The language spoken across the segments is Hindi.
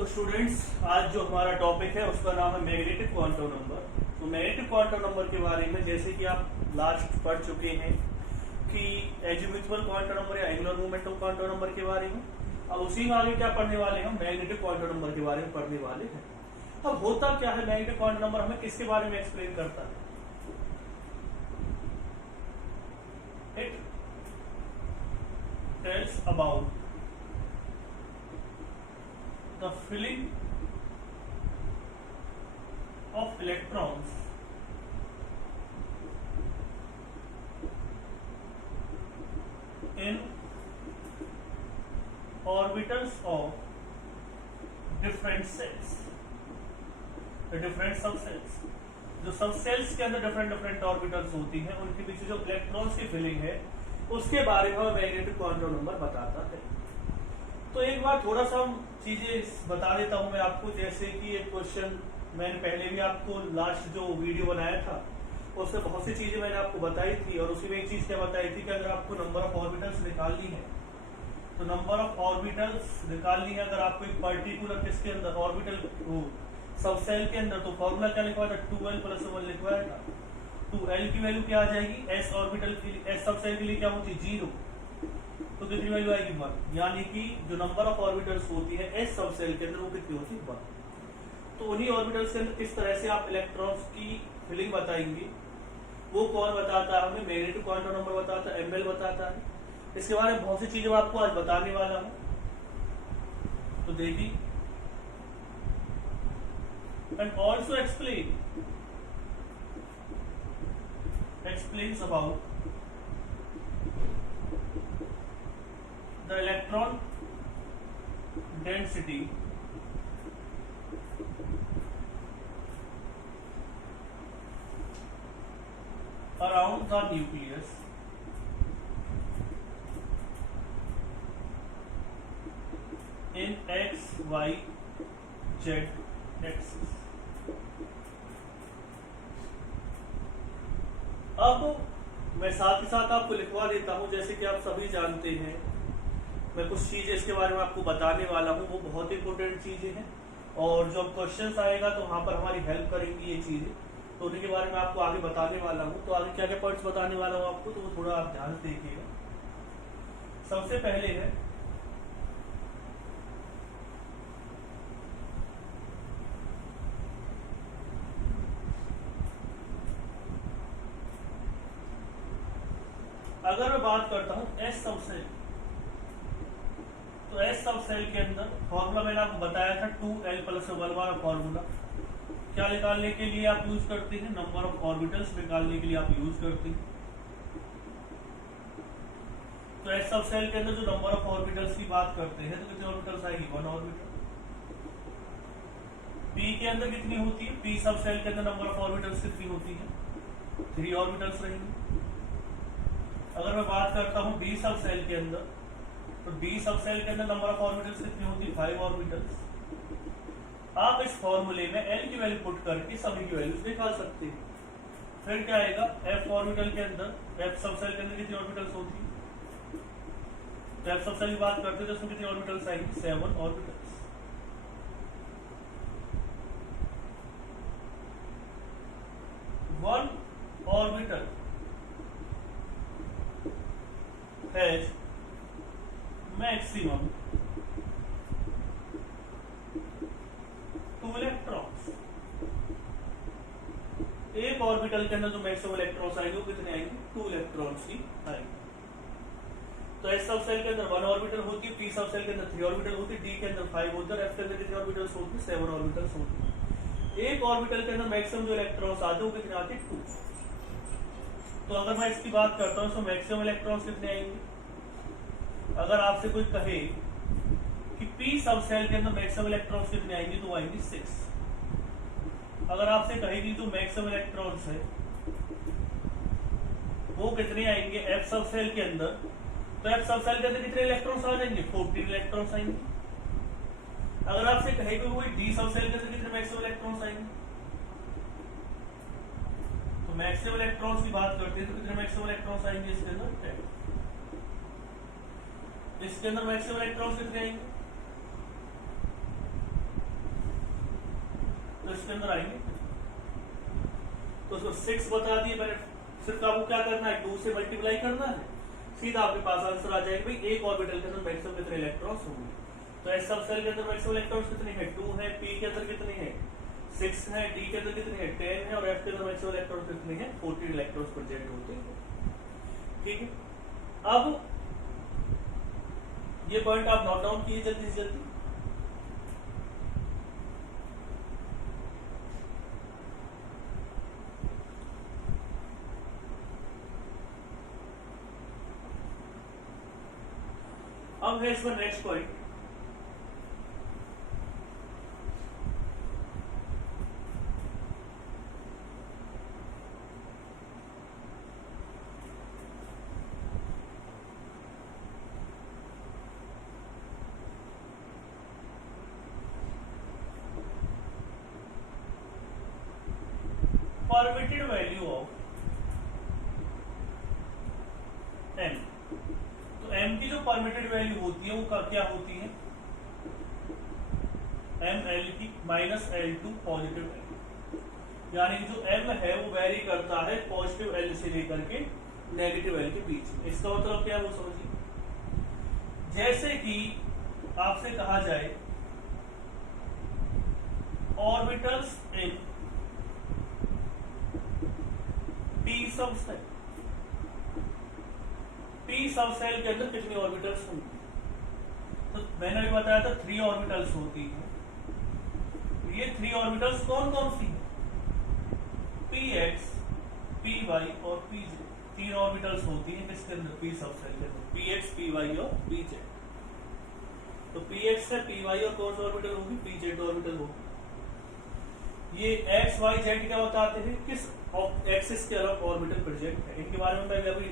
तो स्टूडेंट्स, आज जो हमारा टॉपिक है उसका नाम है मैग्नेटिक क्वांटम नंबर। तो मैग्नेटिक क्वांटम नंबर के बारे में जैसे कि आप लास्ट पढ़ चुके हैं कि एजिम्यूचुअल क्वांटम नंबर या एंगुलर मोमेंटम क्वांटम नंबर के बारे में। अब उसी में आगे क्या पढ़ने वाले हैं, मैग्नेटिक क्वांटम नंबर के बारे में पढ़ने वाले हैं। अब होता क्या है मैग्नेटिक क्वांटम नंबर, हमें किसके बारे में एक्सप्लेन करता है? It tells about the filling of electrons in orbitals of different cells, the different subcells। जो सबसेल्स के अंदर डिफरेंट डिफरेंट ऑर्बिटल्स होती हैं उनके बीच जो इलेक्ट्रॉन्स की फिलिंग है उसके बारे में मैग्नेटिक क्वांटम नंबर बताता है। तो एक बार थोड़ा सा चीजें बता देता हूं मैं आपको। जैसे कि एक क्वेश्चन मैंने पहले भी आपको लास्ट जो वीडियो बनाया था उसमें बहुत सी चीजें मैंने आपको बताई थी, और उसी में एक चीज क्या बताई थी कि अगर आपको नंबर ऑफ ऑर्बिटल्स निकालनी है तो नंबर ऑफ ऑर्बिटल्स निकालनी है अगर आपको एक पर्टिकुलर किसके अंदर ऑर्बिटल सब सेल के अंदर, तो फॉर्मूला क्या लिखवाया था? 2l + 1 लिखवाया था। 2l की वैल्यू क्या आ जाएगी? s ऑर्बिटल के लिए, s सब सेल के लिए क्या होती है? 0। तो कितनी वैल्यू आएगी? 1। यानी कि जो नंबर ऑफ ऑर्बिटल्स होती है एस सब सेल के अंदर वो कितनी होती है? 1। तो उन्हीं ऑर्बिटल्स के अंदर किस तरह से आप इलेक्ट्रॉन्स की फिलिंग बताएंगे वो कौन बताता है? हमें मैग्नेटिक क्वांटम नंबर बताता है, एमएल बताता है। इसके बारे में बहुत सी चीजें मैं आपको आज बताने वाला हूं। तो देखिए, and also explains about the electron density around the nucleus in x, y, z axis। अब मैं साथ ही साथ आपको लिखवा देता हूं, जैसे कि आप सभी जानते हैं मैं कुछ चीजें इसके बारे में आपको बताने वाला हूं, वो बहुत इंपॉर्टेंट चीजें हैं और जब क्वेश्चंस आएगा तो वहां पर हमारी हेल्प करेंगी ये चीजें। तो उन्हीं के बारे में आपको आगे बताने वाला हूं। तो आगे क्या क्या पॉइंट्स बताने वाला हूं आपको, तो वो थोड़ा आप ध्यान से देखिएगा। सबसे पहले है अगर मैं बात करता हूं एस सब सेल, तो एस सब सेल के अंदर फॉर्मूला मैंने आपको बताया था 2l + 1 वाला फॉर्मूला। क्या निकालने के लिए आप यूज करते हैं? नंबर ऑफ ऑर्बिटल्स निकालने के लिए आप यूज करते हैं। तो एस सब सेल के अंदर जो नंबर ऑफ ऑर्बिटल्स की बात करते हैं तो कितने ऑर्बिटल्स आएगी? 1 ऑर्बिटल। पी के अंदर कितनी होती है? पी सब सेल के अंदर नंबर ऑफ ऑर्बिटल्स कितनी होती है? 3 ऑर्बिटल्स रहेंगे। अगर मैं बात करता हूं बी सब सेल के अंदर, तो बी सब सेल के अंदर नंबर ऑफ ऑर्बिटल्स कितनी होती है? 5 ऑर्बिटल्स। आप इस फॉर्मूले में एल की वैल्यू पुट करके सभी की वैल्यूज निकाल सकते हैं। फिर क्या आएगा? एफ ऑर्बिटल के अंदर, एफ सब सेल के अंदर कितनी ऑर्बिटल्स होती है? तो एफ सब सेल की बात करते हैं तो उसमें कितनी ऑर्बिटल्स आएंगी? 7 orbitals. One orbital has maximum 2 electrons. एक ऑर्बिटल के अंदर जो मैक्सिमम इलेक्ट्रॉन्स आएंगे वो कितने आएंगे? 2 इलेक्ट्रॉन्स ही आएंगे। तो एस सब सेल के अंदर 1 ऑर्बिटल होती है, पी सब सेल के अंदर 3 ऑर्बिटल होती है, डी के अंदर 5 होती है, और एफ के अंदर कितने ऑर्बिटल्स होती है? 7 ऑर्बिटल्स होती है। एक ऑर्बिटल के अंदर मैक्सिमम जो इलेक्ट्रॉन्स आते हैं वो कितने आते हैं? 2। तो अगर मैं इसकी बात करता हूं तो मैक्सिमम इलेक्ट्रॉन्स कितने आएंगे? अगर आपसे कोई कहे कि पी सब सेल के अंदर मैक्सिमम इलेक्ट्रॉन्स कितने आएंगे, तो आएंगे 6। अगर आपसे कहेगी तो मैक्सिमम इलेक्ट्रॉन्स है वो कितने आएंगे एफ सब सेल के अंदर, तो एफ सब सेल के अंदर कितने इलेक्ट्रॉन्स आ जाएंगे? 14 इलेक्ट्रॉन्स आएंगे। अगर आपसे कहेगी वही डी सब सेल के अंदर कितने मैक्सिमम इलेक्ट्रॉन्स आएंगे, तो मैक्सिमम इलेक्ट्रॉन्स की बात करते हैं तो कितने मैक्सिमम इलेक्ट्रॉन्स आएंगे इसके अंदर? 10। इसके अंदर मैक्सिमम इलेक्ट्रॉन्स कितने आएंगे? उसके अंदर आएंगे। तो उसको 6 बता दिए मैंने, सिर्फ आपको क्या करना है 2 से मल्टीप्लाई करना है, सीधा आपके पास आंसर आ जाएगा। भाई एक ऑर्बिटल के अंदर मैक्सिमम कितने इलेक्ट्रॉन्स होंगे। तो एस सब सेल के अंदर मैक्सिमम इलेक्ट्रॉन्स कितने हैं 2 है, पी के अंदर कितने हैं 6 है, डी के अंदर कितने हैं 10 है, और एफ के अंदर मैक्सिमम इलेक्ट्रॉन्स कितने हैं 14 इलेक्ट्रॉन्स प्रेजेंट होते हैं। ठीक है, अब ये पॉइंट आप नोट डाउन कीजिए जल्दी से जल्दी। अब है इसका next point, permitted value of M. तो एम की जो परमिटेड वैल्यू होती है वो क्या होती है, एम एल की minus L two positive L, यानी जो एम है वो वेरी करता है पॉजिटिव एल से लेकर के नेगेटिव एल के बीच में। इसका मतलब क्या है वो समझिए। जैसे कि आपसे कहा जाए ऑर्बिटल्स इन पी सब सेल, पी सब सेल के अंदर कितनी ऑर्बिटल्स होंगी। तो मैंने अभी बताया था 3 ऑर्बिटल्स होती है। ये 3 ऑर्बिटल्स कौन कौन सी है, पी एक्स, पी वाई और पी जेड। 3 ऑर्बिटल्स होती है किसके अंदर, पी सब सेल के अंदर, पी एक्स, पी वाई और पी जेड। तो पी एक्स है, पी वाई और कौन सी ऑर्बिटल होगी, पी जेड ऑर्बिटल होगी। ये एक्स वाई जेड क्या बताते हैं, किस एक्सिस के अलग ऑर्बिटल प्रेजेंट है। इनके बारे में मैं अभी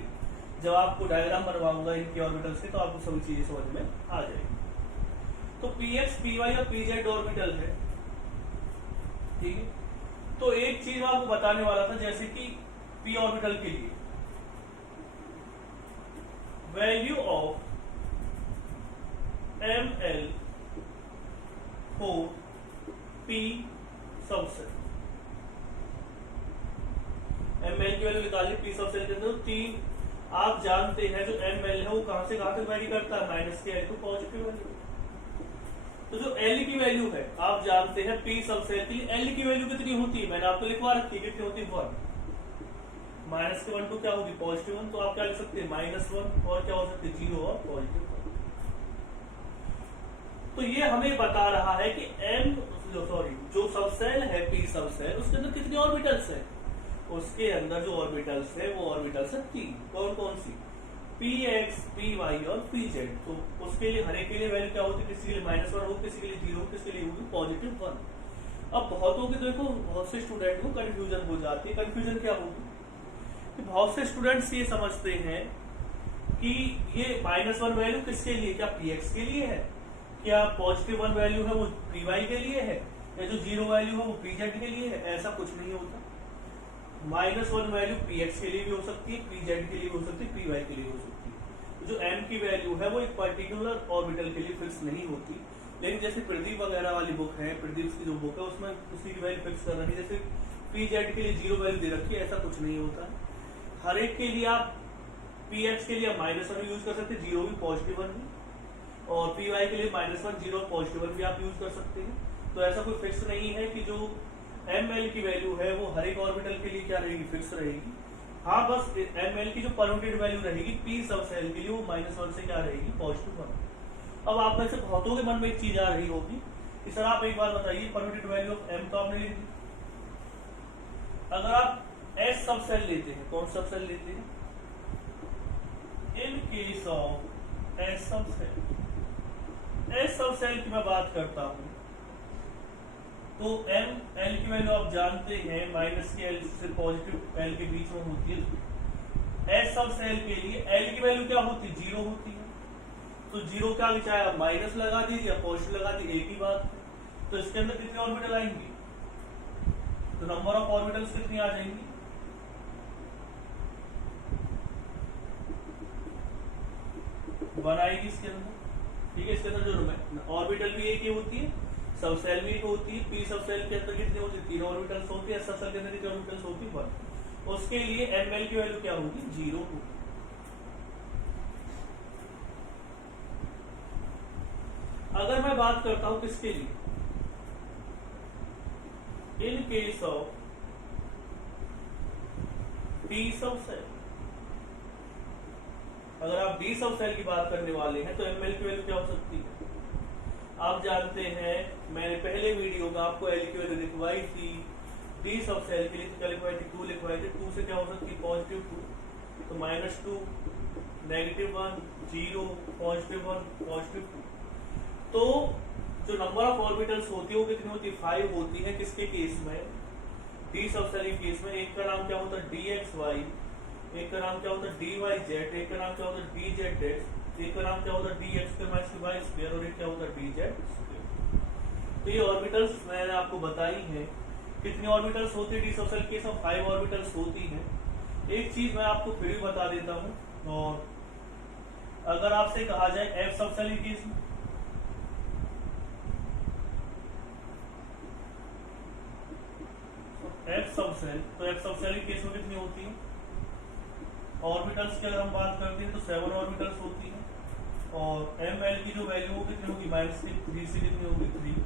जब आपको डायग्राम बनवाऊंगा इनके ऑर्बिटल से, तो आपको सभी चीजें समझ में आ जाएगी। तो पी एक्स, पी वाई और पी जेड ऑर्बिटल है। ठीक है, तो एक चीज मैं आपको बताने वाला था, जैसे कि पी ऑर्बिटल के लिए value of M L for P subshell, M L की वैल्यू निकालिए पी सबसेल के अंदर। 3 आप जानते हैं जो एम एल है वो कहां से कहां तक वेरी करता है, माइनस के एल टू पॉजिटिव वैल्यू। तो जो एल की वैल्यू है आप जानते हैं पी सबसेल के लिए एल की वैल्यू कितनी होती है, मैंने आपको लिखवा रखी है, कितनी होती है 1, माइनस के 1 टू क्या होगी पॉजिटिव 1। तो आप क्या लिख सकते हैं -1, और क्या हो सकते हैं 0 और पॉजिटिव 1। तो ये हमें बता रहा है कि एम जो सबसेल है पी सबसेल, उसके अंदर कितनी ऑर्बिटल्स है। उसके अंदर जो ऑर्बिटल्स है वो ऑर्बिटल्स है 3। कौन कौन सी, पी एक्स, पी वाई और पी जेड। तो उसके लिए हर एक के लिए वैल्यू क्या होती है, किसी के लिए -1 हो, किसी के लिए 0 हो, किसी के लिए होगी पॉजिटिव 1। अब बहुतों के देखो बहुत से स्टूडेंट को कंफ्यूजन हो जाती है। कंफ्यूजन क्या होगी कि बहुत से स्टूडेंट्स ये समझते हैं कि ये -1 वैल्यू किसके लिए, क्या पी एक्स के लिए है, क्या पॉजिटिव 1 वैल्यू है वो पी वाई के लिए है, या जो 0 वैल्यू है वो पी जेड के लिए है। ऐसा कुछ नहीं होता। -1 वैल्यू पी एक्स के लिए भी हो सकती है, पी जेड के लिए भी हो सकती है, पी वाई के लिए हो सकती है। जो एम की वैल्यू है वो एक पर्टिकुलर ऑर्बिटल के लिए फिक्स नहीं होती। लेकिन जैसे प्रदीप वगैरह वाली बुक है, प्रदीप की जो बुक है उसमें उसी की वैल्यू फिक्स कर रखी है। जैसे पी जेड के लिए 0 वैल्यू दे रखी है, ऐसा कुछ नहीं होता है। हर एक के लिए आप पी एक्स के लिए -1 यूज कर सकते हैं, 0 भी पॉजिटिव 1 भी, और पी वाई के लिए -1, 0 पॉजिटिव 1 भी आप यूज कर सकते हैं। तो ऐसा कोई फिक्स नहीं है कि जो एम एल की वैल्यू है वो हर एक ऑर्बिटल के लिए क्या रहेगी, फिक्स रहेगी। हाँ, बस एम एल की जो परमिटेड वैल्यू रहेगी पी सब सेल के लिए वो -1 से क्या रहेगी, पॉजिटिव 1। अब आप में से बहुतों के मन में एक चीज आ रही होगी कि सर आप एक बार बताइए, परमिटेड वैल्यू ऑफ एम तो आपने लिख दी, अगर आप एस सब सेल लेते हैं, कौन सब सेल लेते हैं, इन केस ऑफ एस सब सेल, एस सब सेल की मैं बात करता हूं, तो एम एल की वैल्यू आप जानते हैं माइनस के एल से पॉजिटिव एल के बीच में होती है। एस सब सेल के लिए एल की वैल्यू क्या होती है, 0 होती है। तो 0 क्या भी चाहे आप माइनस लगा दीजिए या पॉजिटिव लगा दीजिए, एक ही बात है। तो इसके अंदर कितने ऑर्बिटल आएंगे, तो नंबर ऑफ ऑर्बिटल्स कितनी आ जाएंगी, वन आएगी इसके अंदर। ठीक है, इसके अंदर जो ऑर्बिटल भी एक ही होती है, सब सेल भी होती है, पी सब सेल के अंदर कितनी होती है, 3 ऑर्बिटल्स होती है, एस सब सेल के अंदर कितनी ऑर्बिटल्स होती है, 1। उसके लिए ml की वैल्यू क्या होगी, 0 होगी। अगर मैं बात करता हूं किसके लिए, इन केस ऑफ डी सब सेल, अगर आप डी सब सेल की बात करने वाले हैं तो ml की वैल्यू क्या हो सकती है, आप जानते हैं मैंने पहले वीडियो में आपको एल की वैल्यू लिखवाई थी, डी सब सेल के लिए क्या लिखवाई थी, 2 लिखवाई थी। 2 से क्या हो सकती है, +2, तो -2, -1, 0, +1, +2। तो जो नंबर ऑफ ऑर्बिटल्स होती है वो कितनी होती है, 5 होती है। किसके केस में, डी सब सेल के केस में। एक का नाम क्या होता है, dxy, एक का नाम क्या होता है, dyz, एक का नाम क्या होता है, dzx, एक का नाम क्या होता है, dx2 - y2, और एक क्या होता है, dz2। तो ये ऑर्बिटल्स मैंने आपको बताई है। कितनी ऑर्बिटल्स होती है डी सब सेल केस में, 5 ऑर्बिटल्स होती है। एक चीज मैं आपको फिर भी बता देता हूं, और अगर आपसे कहा जाए एफ सब सेल केस में, एफ सब सेल, तो एफ सब सेल केस में कितनी होती है ऑर्बिटल्स की, अगर हम बात करते हैं तो 7 ऑर्बिटल्स होती है। और ml की जो वैल्यू वो कितनी होगी, -3 से कितनी होगी, 3,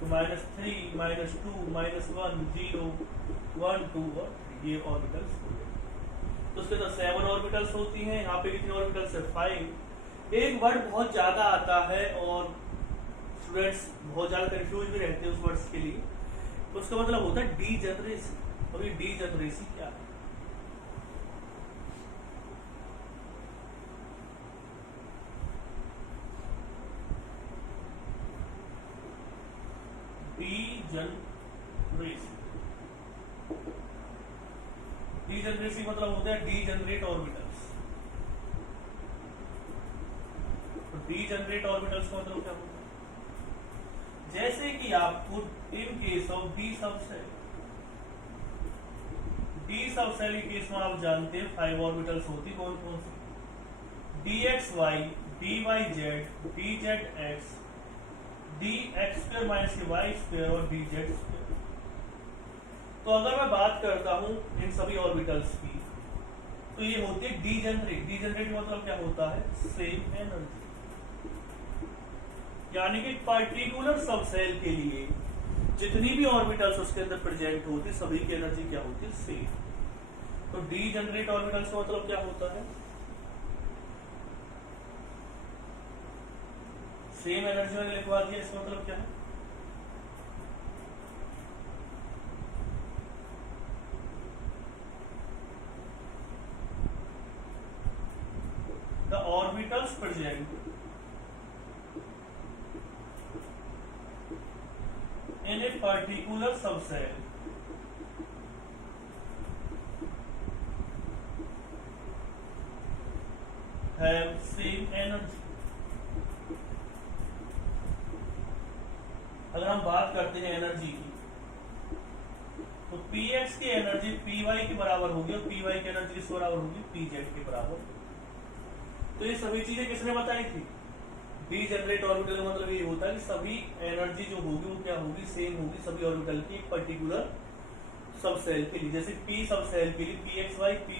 तो -3, -2, -1, 0, 1, 2 और ये ऑर्बिटल्स हो गए। तो उसके अंदर 7 ऑर्बिटल्स होती हैं, यहाँ पे कितनी ऑर्बिटल्स है, 5। एक वर्ड बहुत ज्यादा आता है और स्टूडेंट्स बहुत ज्यादा कंफ्यूज भी रहते हैं उस वर्ड्स के लिए, तो उसका मतलब होता है डीजनरेसी। अभी डीजनरेसी क्या है, डीजनरेसी मतलब होता है डीजनरेट ऑर्बिटल्स। तो डीजनरेट ऑर्बिटल्स का मतलब क्या होता है, जैसे कि आपको इन केस ऑफ डी सब सेल, डी सब सेल के केस में आप जानते हैं 5 ऑर्बिटल्स होती, कौन कौन सी, dxy, dyz, dzx, dx2 - y2 और dz2। तो अगर मैं बात करता हूं इन सभी ऑर्बिटल्स की, तो ये होती है डीजनरेट। डीजनरेट मतलब क्या होता है, सेम एनर्जी, यानी कि पर्टिकुलर सब सेल के लिए जितनी भी ऑर्बिटल्स उसके अंदर प्रेजेंट होती, सभी की एनर्जी क्या होती है, सेम। तो डीजनरेट ऑर्बिटल्स का मतलब क्या होता है, सेम एनर्जी मैंने लिखवा दिया, इसका मतलब क्या है, the orbitals present in a particular subcell have same energy। अगर हम बात करते हैं एनर्जी की, तो px की एनर्जी py के बराबर होगी और py की एनर्जी किस बराबर होगी, pz के बराबर। तो ये सभी चीजें किसने बताई थी, डीजनरेट ऑर्बिटल का मतलब ये होता है कि सभी एनर्जी जो होगी वो क्या होगी, सेम होगी सभी ऑर्बिटल की एक पर्टिकुलर सब सेल के लिए। जैसे p सब सेल के लिए pxy, py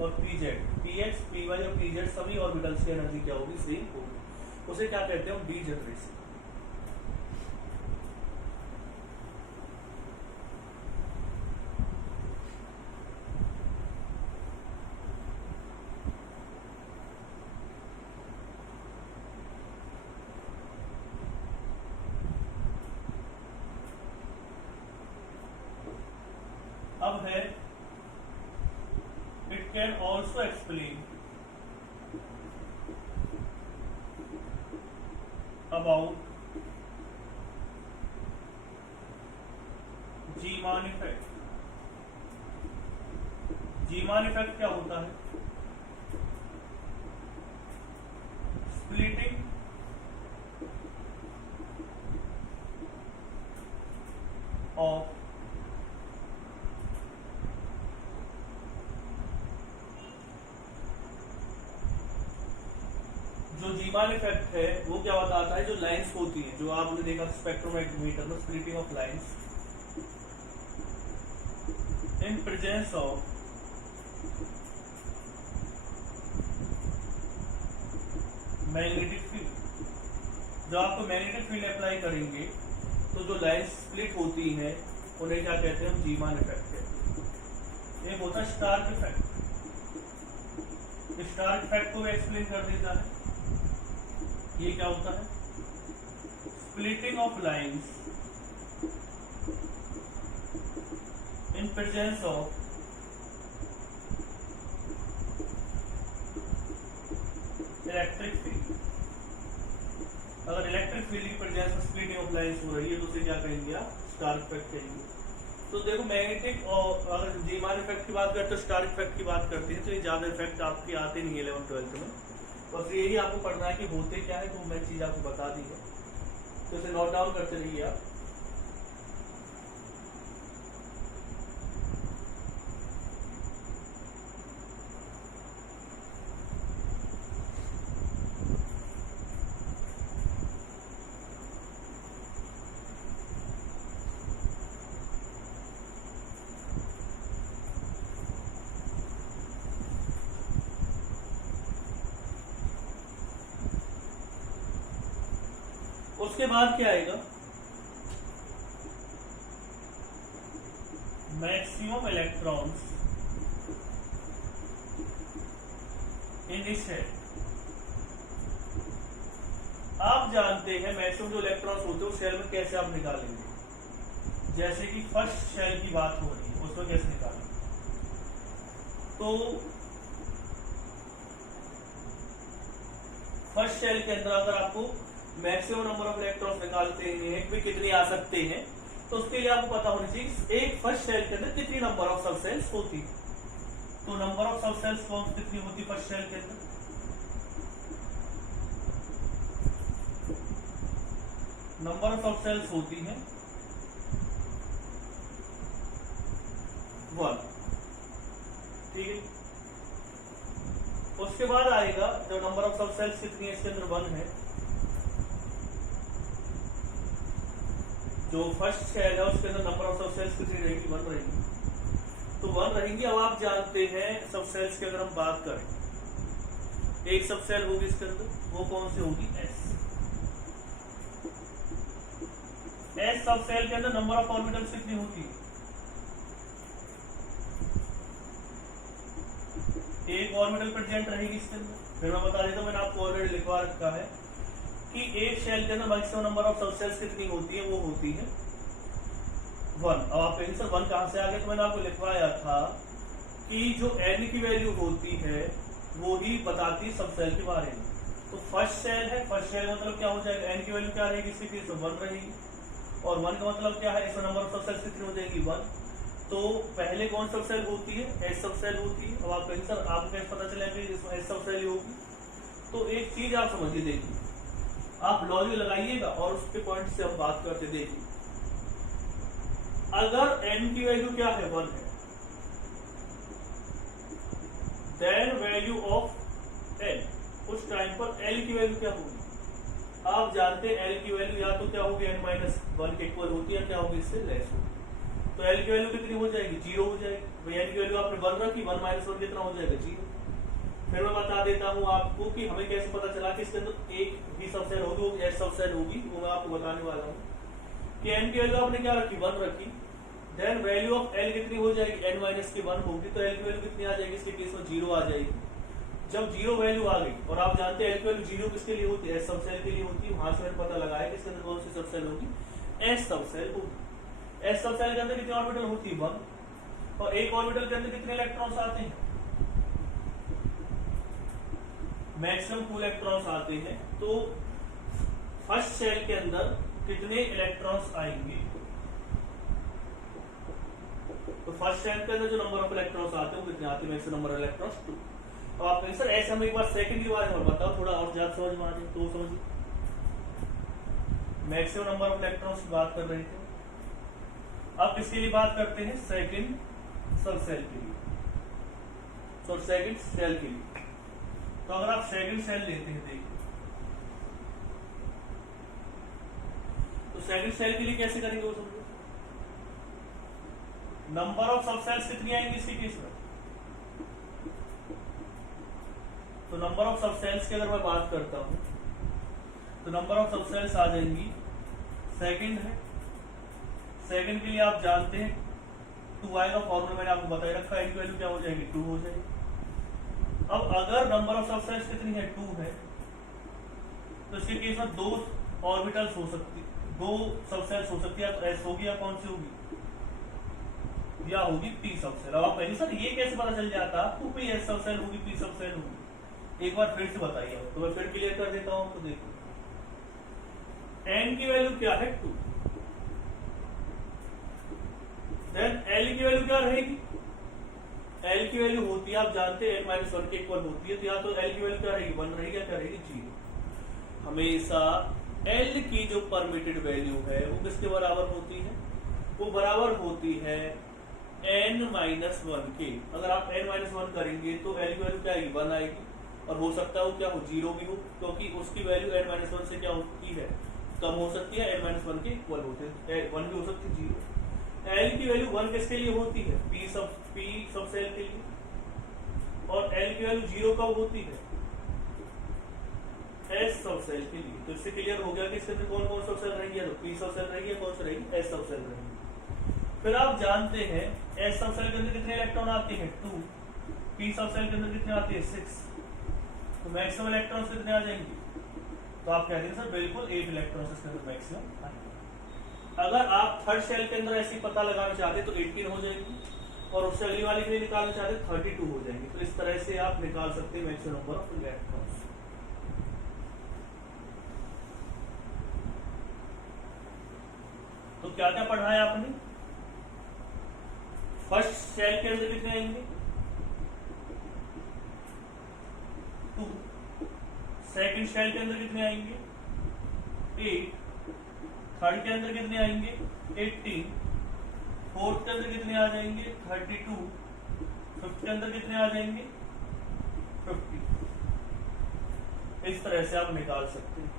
और pz, px, py और pz सभी ऑर्बिटल्स की एनर्जी क्या होगी, सेम होगी। उसे क्या कहते हैं, डीजनरेशन। अब है it can also explain about Zeeman effect. Zeeman effect क्या होता है, स्प्लिटिंग ऑफ जो जीमान इफेक्ट है वो क्या बताता है, जो लाइंस होती हैं, जो आपने देखा स्पेक्ट्रोमीटर में, splitting of lines in presence of magnetic field. जब आपको मैग्नेटिक फील्ड अप्लाई करेंगे तो जो लाइंस स्प्लिट होती हैं उन्हें क्या कहते हैं, हम जीमान इफेक्ट कहते हैं। एक होता है स्टार्क इफेक्ट। स्टार्क इफेक्ट को भी एक्सप्लेन कर देता है। ये क्या होता है, splitting of lines in presence of electric field. अगर इलेक्ट्रिक फील्ड की प्रेजेंस में स्प्लिटिंग ऑफ लाइंस हो रही है तो उसे क्या कहेंगे आप, स्टार्क इफेक्ट कहेंगे। तो देखो मैग्नेटिक और अगर जीमान इफेक्ट की बात करते हैं, स्टार्क इफेक्ट की बात करते हैं, तो ये ज्यादा इफेक्ट आपके आते नहीं है 11th-12th में। बस यही आपको पढ़ना है कि होते क्या है, तो मैं चीज आपको बता दी है, तो इसे नोट डाउन करते रहिए आप। उसके बाद क्या आएगा, maximum electrons in this shell. आप जानते हैं मैक्सिमम जो इलेक्ट्रॉन्स होते हैं उस शेल में कैसे आप निकालेंगे। जैसे कि फर्स्ट शेल की बात हो रही है, उसमें कैसे निकालेंगे, तो फर्स्ट शेल के अंदर अगर आपको मैक्सिमम नंबर ऑफ इलेक्ट्रॉन्स निकालते हैं भी कितने आ सकते हैं, तो उसके लिए आपको पता होनी चाहिए एक फर्स्ट शेल के अंदर कितनी नंबर ऑफ सब सेल्स होती। तो नंबर ऑफ सब सेल्स कौन कितनी होती फर्स्ट शेल के अंदर, नंबर ऑफ सब सेल्स होती है 1। ठीक है, उसके बाद आएगा जो नंबर ऑफ सब सेल्स कितनी है, इसके अंदर 1 है। जो फर्स्ट शेल है उसके अंदर नंबर ऑफ सब सेल्स कितनी रहेगी, 1 रहेगी। तो 1 रहेंगी। अब आप जानते हैं सब सेल्स की अगर हम बात करें, एक सब सेल होगी इसके अंदर, वो कौन सी होगी, एस। एस सब सेल के अंदर नंबर ऑफ ऑर्बिटल्स कितनी होती है, एक ऑर्बिटल प्रेजेंट रहेगी इसके अंदर। फिर मैं बता देता हूं, मैंने आपको ऑलरेडी लिखवा रखा है कि एक शेल के अंदर मैक्सिमम नंबर ऑफ सब सेल्स कितनी होती है, वो होती है 1। अब आप कहेंगे सर 1 कहां से आ गया, तो मैंने आपको लिखवाया था कि जो n की वैल्यू होती है वो ही बताती सब सेल के बारे में। तो फर्स्ट सेल है, फर्स्ट सेल मतलब क्या हो जाएगा, n की वैल्यू क्या रहेगी, इसके केस में 1 रहेगी। और 1 का मतलब क्या है, इसमें नंबर ऑफ सब सेल्स कितनी हो जाएगी, 1। तो पहले कौन सब सेल होती है, एस सब सेल होती है। अब आप कहेंगे सर आपको कैसे पता चला कि इसमें एस सब सेल होगी, तो एक चीज आप समझिए, देखिए आप लॉजिक लगाइएगा और उसके पॉइंट से हम बात करते। देखिए अगर n की वैल्यू क्या है, 1 है, देन वैल्यू ऑफ l, उस टाइम पर l की वैल्यू क्या होगी, आप जानते हैं l की वैल्यू या तो क्या होगी n-1 के इक्वल होती है, क्या होगी, इससे लेस होगी। तो l की वैल्यू कितनी हो जाएगी, 0 हो जाएगी। भाई n की वैल्यू आपने 1 रखी, 1-1 कितना हो जाएगा, 0। फिर मैं बता देता हूं आपको कि हमें कैसे पता चला कि इसके अंदर एक ही सब सेल होगी, वो एस सब सेल होगी, वो मैं आपको बताने वाला हूँ कि n की वैल्यू आपने क्या रखी, 1 रखी, देन वैल्यू ऑफ l कितनी हो जाएगी, n-1 होगी, तो l की वैल्यू कितनी आ जाएगी, इसके केस में 0 आ जाएगी। जब 0 वैल्यू आ गई, और आप जानते हैं l की वैल्यू 0 किसके लिए होती है, एस सब सेल के लिए होती है, वहां से मैंने पता लगाया कि इसके अंदर कौन सी सब सेल होगी, एस सब सेल होगी। एस सब सेल के अंदर कितनी ऑर्बिटल होती है, 1। और एक ऑर्बिटल के अंदर कितने इलेक्ट्रॉन्स आते हैं, मैक्सिमम 2 इलेक्ट्रॉन्स आते हैं। तो फर्स्ट सेल के अंदर कितने इलेक्ट्रॉन्स आएंगे, तो फर्स्ट सेल के अंदर जो नंबर ऑफ इलेक्ट्रॉन्स आते हैं वो कितने आते हैं, मैक्सिमम नंबर ऑफ इलेक्ट्रॉन्स 2। तो आप कहें सर ऐसे हम एक बार सेकंड के बारे में बताओ, थोड़ा और ज्यादा समझ में आ जाए, तो समझिए मैक्सिमम नंबर ऑफ इलेक्ट्रॉन्स की बात कर रहे थे। अब किसके लिए बात करते हैं, सेकंड सब सेल के लिए, तो सेकंड सेल के लिए। तो अगर आप सेकंड सेल लेते हैं, देखिए तो सेकंड शेल के लिए कैसे करेंगे वो समझो। नंबर ऑफ सब सेल्स कितनी आएंगी इसके केस में? तो नंबर ऑफ सब सेल्स की अगर मैं बात करता हूं तो नंबर ऑफ सब सेल्स आ जाएंगी, सेकंड है, सेकंड के लिए आप जानते हैं 2 आएगा, फॉर्मूला मैंने आपको बता रखा है, एन की वैल्यू क्या हो जाएगी 2 हो जाएगी। अब अगर नंबर ऑफ सब सेल्स कितनी है 2 है तो इसके केस में 2 ऑर्बिटल्स हो सकती, 2 सब सेल्स हो सकती है, तो एस होगी या कौन सी होगी, या होगी पी सब सेल। अब आप पहले सर ये कैसे पता चल जाता आपको पी एस सब सेल होगी पी सब सेल होगी, एक बार फिर से बताइए, तो मैं फिर क्लियर कर देता हूं। तो देखो एन की वैल्यू क्या है 2, देन एल की वैल्यू क्या रहेगी, एल की वैल्यू होती है आप जानते हैं n-1 के इक्वल होती है, तो या तो एल की वैल्यू क्या रहेगी 1 रहेगी या क्या रहेगी 0। हमेशा एल की जो परमिटेड वैल्यू है वो किसके बराबर होती है, वो बराबर होती है n-1 के। अगर आप n-1 करेंगे तो एल की वैल्यू क्या आएगी 1 आएगी, और हो सकता है वो क्या हो 0 भी हो, क्योंकि उसकी वैल्यू n-1 से क्या होती है कम हो सकती है, n-1 के इक्वल होते हैं, 1 भी हो सकती है 0। एल की वैल्यू 1 किसके लिए होती है पी सब सेल के लिए, और एल की वैल्यू 0 कब होती है एस सब सेल के लिए। तो इससे क्लियर हो गया कि इसके अंदर कौन कौन सब सेल रहेंगे, तो पी सब सेल रहेगी, कौन सी रहेगी एस सब सेल रहेगी। फिर आप जानते हैं एस सब सेल के अंदर कितने इलेक्ट्रॉन आते हैं 2, पी सब सेल के अंदर कितने आते हैं 6, तो मैक्सिमम इलेक्ट्रॉन कितने आ जाएंगे, तो आप कहते हैं सर बिल्कुल 8 इलेक्ट्रॉन इसके अंदर मैक्सिमम आएंगे। अगर आप थर्ड सेल के अंदर ऐसे पता लगाना चाहते तो 18 हो जाएंगी, और उससे अगली वाली के लिए निकालना चाहते 32 हो जाएंगे। तो इस तरह से आप निकाल सकते हैं मैक्सिमम नंबर ऑफ इलेक्ट्रॉन्स। तो क्या क्या पढ़ा है आपने, फर्स्ट सेल के अंदर कितने आएंगे 2, सेकंड सेल के अंदर कितने आएंगे 8, थर्ड के अंदर कितने आएंगे 18, फोर्थ के अंदर कितने आ जाएंगे 32, फिफ्थ के अंदर कितने आ जाएंगे 50। इस तरह से आप निकाल सकते हैं।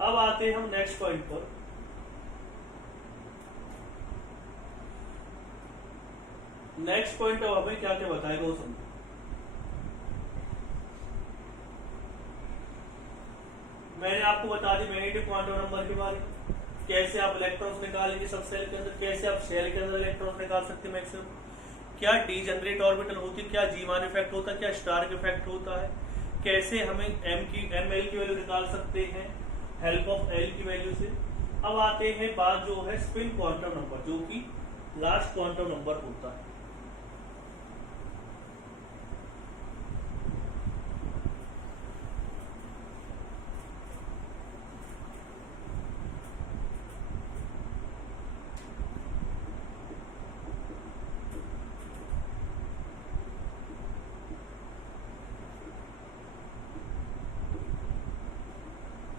अब आते हैं हम नेक्स्ट पॉइंट पर। नेक्स्ट पॉइंट अब हमें क्या क्या बताएगा वो समझो। मैंने आपको बता दी मैग्नेटिक क्वांटम नंबर के बारे में, कैसे आप इलेक्ट्रॉन्स निकालेंगे सब सेल के अंदर, कैसे आप सेल के अंदर इलेक्ट्रॉन्स निकाल सकते हैं मैक्सिमम, क्या डीजनरेट ऑर्बिटल होती है, क्या जीमान इफेक्ट होता है, क्या स्टार्क इफेक्ट होता है, कैसे हमें एल की वैल्यू निकाल सकते हैं हेल्प ऑफ एल की वैल्यू से। अब आते हैं बात जो है स्पिन क्वांटम नंबर, जो कि लास्ट क्वांटम नंबर होता है।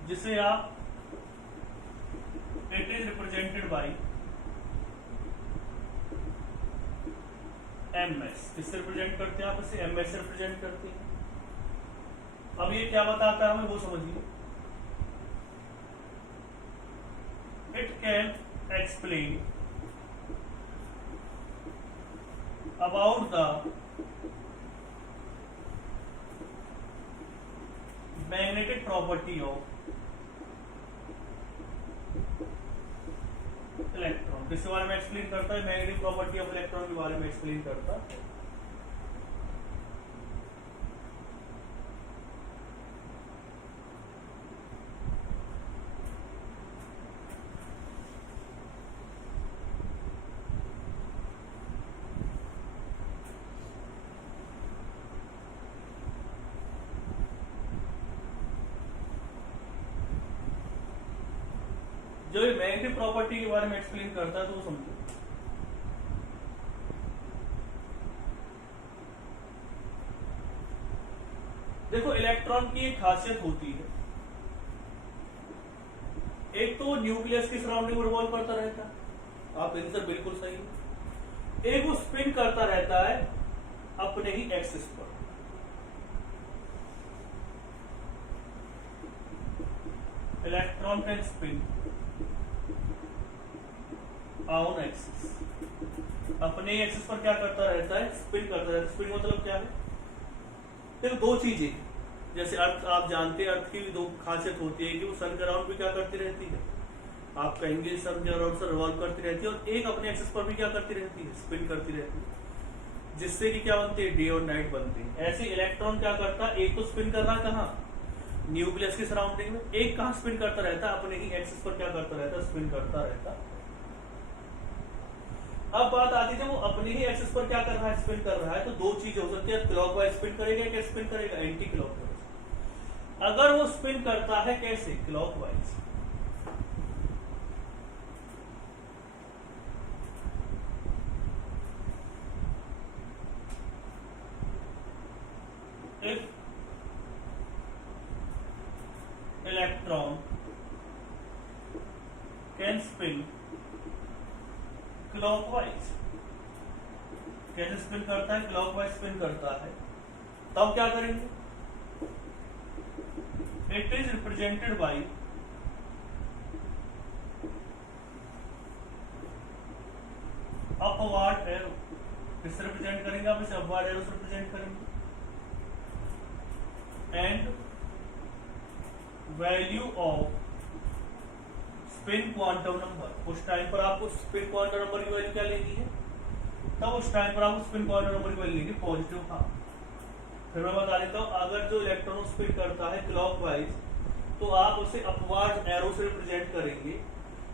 जिसे आप it is represented by MS, किससे रिप्रेजेंट करते हैं आप इसे एमएस से रिप्रेजेंट करते हैं। अब ये क्या बताता है हमें वो समझिए। It can explain about the magnetic property of electron, किसके बारे में एक्सप्लेन करता है मैग्नेटिक प्रॉपर्टी ऑफ इलेक्ट्रॉन के बारे में एक्सप्लेन करता है। जो ये मैग्नेटिक प्रॉपर्टी के बारे में एक्सप्लेन करता है तो वो समझो। देखो इलेक्ट्रॉन की एक खासियत होती है, एक तो न्यूक्लियस की सराउंडिंग में रिवॉल्व करता रहता है, आप आंसर बिल्कुल सही है। एक वो स्पिन करता रहता है अपने ही एक्सिस पर। Electron can spin on axis, अपने एक्सिस पर क्या करता रहता है, स्पिन करता रहता है। स्पिन मतलब क्या है, देखो दो चीजें, जैसे अर्थ आप जानते हैं, अर्थ की भी दो खासियत होती है कि वो सन के अराउंड भी क्या करती रहती है, आप कहेंगे सन के अराउंड से रिवॉल्व करती रहती है, और एक अपने एक्सिस पर भी क्या करती रहती है, स्पिन करती रहती है, जिससे कि क्या बनते हैं, डे और नाइट बनते हैं। ऐसे इलेक्ट्रॉन क्या करता है, एक तो स्पिन कर रहा है कहाँ, न्यूक्लियस की सराउंडिंग में, एक कहाँ स्पिन करता रहता है, अपने ही एक्सिस पर क्या करता रहता है, स्पिन करता रहता है। अब बात आती है, वो अपने ही एक्सिस पर क्या कर रहा है, स्पिन कर रहा है, तो दो चीजें हो सकती है, क्लॉकवाइज स्पिन करेगा, क्या स्पिन करेगा, एंटी क्लॉकवाइज। अगर वो स्पिन करता है कैसे, clockwise, if electron can spin clockwise, कैसे स्पिन करता है, क्लॉकवाइज स्पिन करता है, तब क्या करेंगे, it is represented by upward arrow. किससे रिप्रेजेंट करेंगे आप इसे, अपवार्ड एरो से रिप्रेजेंट करेंगे, and value off spin quantum number. उस टाइम पर आपको स्पिन क्वांटम नंबर की वैल्यू क्या लेनी है, तब उस टाइम पर आपको स्पिन क्वांटम नंबर की वैल्यू लेनी पॉजिटिव हाफ। फिर मैं बता देता हूं, अगर जो इलेक्ट्रॉन स्पिन करता है क्लॉकवाइज, तो आप उसे अपवार्ड एरो से रिप्रेजेंट करेंगे,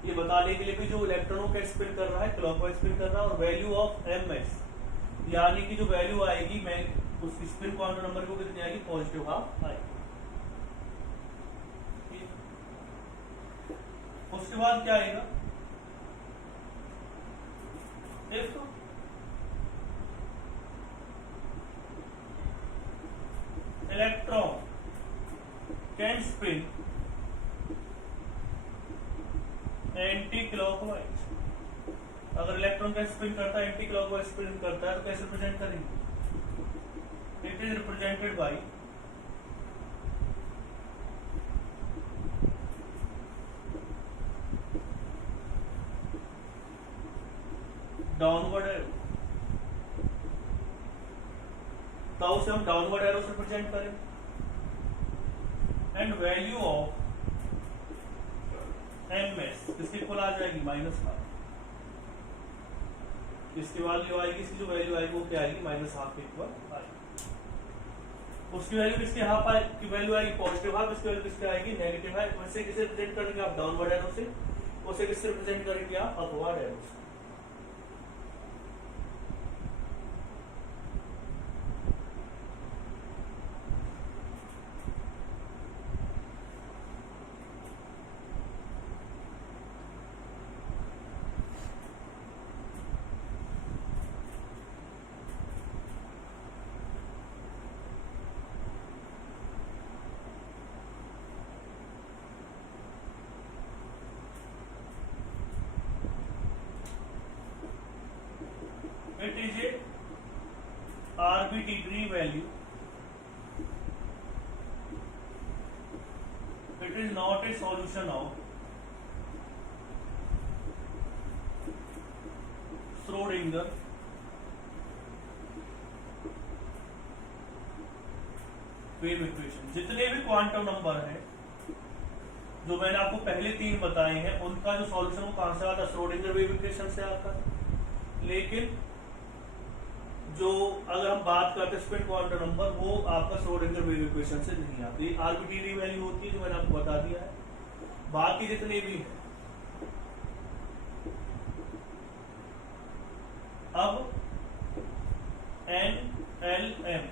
ये बताने के लिए कि जो इलेक्ट्रॉनों का स्पिन कर रहा है, क्लॉकवाइज स्पिन कर रहा है, और वैल्यू ऑफ एम एस, यानी कि जो वैल्यू आएगी, मैं उस स्पिन क्वांटम नंबर को कितनी आएगी, पॉजिटिव हाफ आएगी। उसके बाद क्या आएगा, if electron can spin anti clockwise, अगर इलेक्ट्रॉन का स्पिन करता है, एंटी क्लॉकवाइज स्पिन करता है, तो कैसे रिप्रेजेंट करेंगे, it is represented by downward arrow. तो उसे हम डाउनवर्ड एरो से रिप्रेजेंट करें, and value of M S किसकी इक्वल आ जाएगी, माइनस हाफ। इसकी वैल्यू आएगी, इसकी जो वैल्यू आएगी वो क्या आएगी, माइनस हाफ के इक्वल आएगी। उसकी वैल्यू किसके हाफ की वैल्यू आएगी, पॉजिटिव हाफ, इसकी वैल्यू किसकी आएगी, नेगेटिव हाफ। वैसे किसे रिप्रेजेंट करेंगे आप, डाउनवर्ड एरो से, उसे किससे रिप्रेजेंट करेंगे आप, अपवर्ड एरो से। It is a arbitrary value. It is not a solution of Schrödinger wave equation. जितने भी क्वांटम नंबर हैं जो मैंने आपको पहले तीन बताए हैं, उनका जो सॉल्यूशन वो कहां से आता है, श्रोडिंगर वेव इक्वेशन से आता है। लेकिन जो अगर हम बात करते हैं स्पिन क्वांटम नंबर, वो आपका श्रोडिंगर वेव इक्वेशन से नहीं आती, आर्बिट्रेरी वैल्यू होती है, जो मैंने आपको बता दिया है। बाकी जितने भी हैं, अब N L M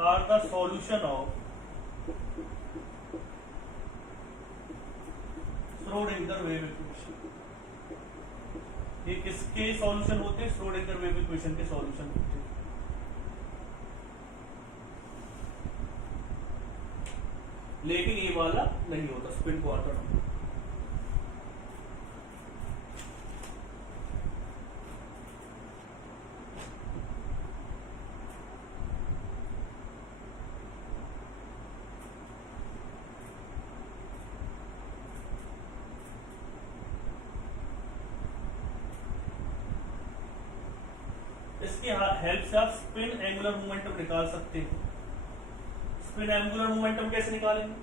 are the solution of Schrodinger wave equation. ये किसके सॉल्यूशन होते हैं, श्रोडिंगर वेव इक्वेशन के सॉल्यूशन होते हैं। लेकिन ये वाला नहीं होता, स्पिन क्वांटम नंबर। इसकी हेल्प से आप स्पिन एंगुलर मोमेंटम निकाल सकते हो। स्पिन एंगुलर मोमेंटम कैसे निकालेंगे?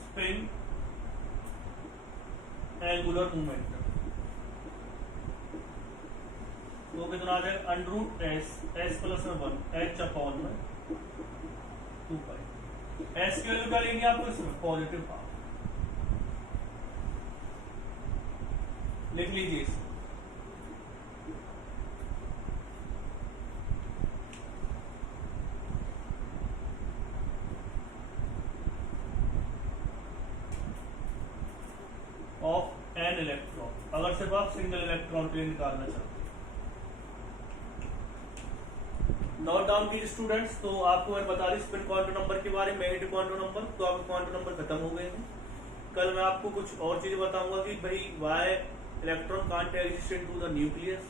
स्पिन एंगुलर मोमेंटम तो कितना आ जाएगा? अंडरूट एस प्लस में 1 एच अपॉन में 2 पाई। एस की वैल्यू क्या लेंगे आपको इसमें? Positive half. लिख लीजिए इसे। ऑफ एन इलेक्ट्रॉन, अगर सिर्फ आप सिंगल इलेक्ट्रॉन के लिए निकालना चाहते हैं। नोट डाउन कीजिए स्टूडेंट्स। तो आपको मैं बता दी स्पिन क्वांटम नंबर के बारे में, एट क्वांटम नंबर। तो आपके क्वांटम नंबर खत्म हो गए हैं। कल मैं आपको कुछ और चीजें बताऊंगा कि भाई why electron can't exist into the nucleus,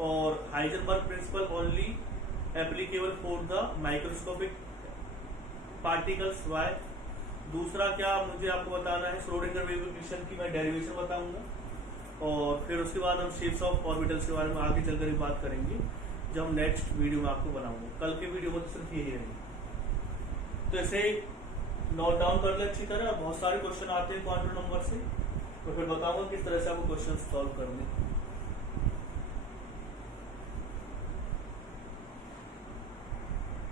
और Heisenberg principle only applicable for the microscopic particles why. दूसरा क्या मुझे आपको बताना है, श्रोडिंगर वेव इक्वेशन की मैं डेरिवेशन बताऊंगा, और फिर उसके बाद हम शेप्स ऑफ ऑर्बिटल्स के बारे में आगे चलकर भी बात करेंगे जब हम नेक्स्ट वीडियो में आपको बनाऊंगा। कल के वीडियो में तो सिर्फ यही रहेंगे। तो ऐसे नोट डाउन कर ले अच्छी तरह। बहुत सारे क्वेश्चन आते हैं क्वांटम नंबर से, तो फिर बताऊंगा किस तरह से आपको क्वेश्चन सॉल्व करने।